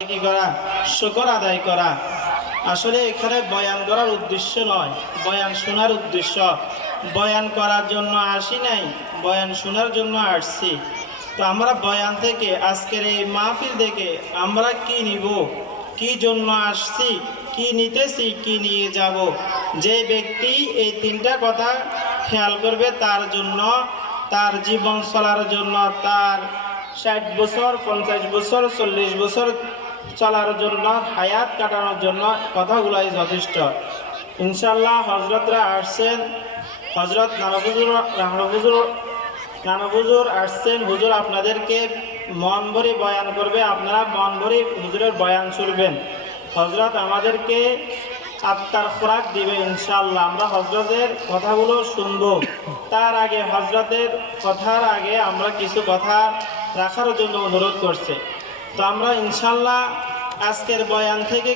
কি করা? শুকর আদায় করা। আসলে এখানে বয়ান করার উদ্দেশ্য নয়, বয়ান শোনার উদ্দেশ্য। বয়ান করার জন্য আসি নাই, বয়ান শোনার জন্য আসছি। তো আমরা বয়ান থেকে, আজকের এই মাহফিল থেকে আমরা কি নিব? কি জন্য আসছি? কি নিতেছি? কি নিয়ে যাব? যে ব্যক্তি এই তিনটা কথা খেয়াল করবে তার জন্য, তার জীবন চলার জন্য, তার ষাট বছর, পঞ্চাশ বছর, চল্লিশ বছর চলার জন্য, হায়াত কাটানোর জন্য কথাগুলাই যথেষ্ট। ইনশাল্লাহ হজরতরা আসছেন হজরত নানবুজুর রাহনবুজুর নানবুজুর আসছেন, হুজুর আপনাদেরকে মন ভরে বয়ান করবে, আপনারা মন ভরে হুজুরের বয়ান শুনবেন। হজরত আমাদেরকে আত্মার খোরাক দিবে ইনশাল্লাহ আমরা হজরতের কথাগুলো শুনব। তার আগে হজরতের কথার আগে আমরা কিছু কথা রাখার জন্য অনুরোধ করছে। তো আমরা ইনশাল্লাহ আজকের বয়ান থেকে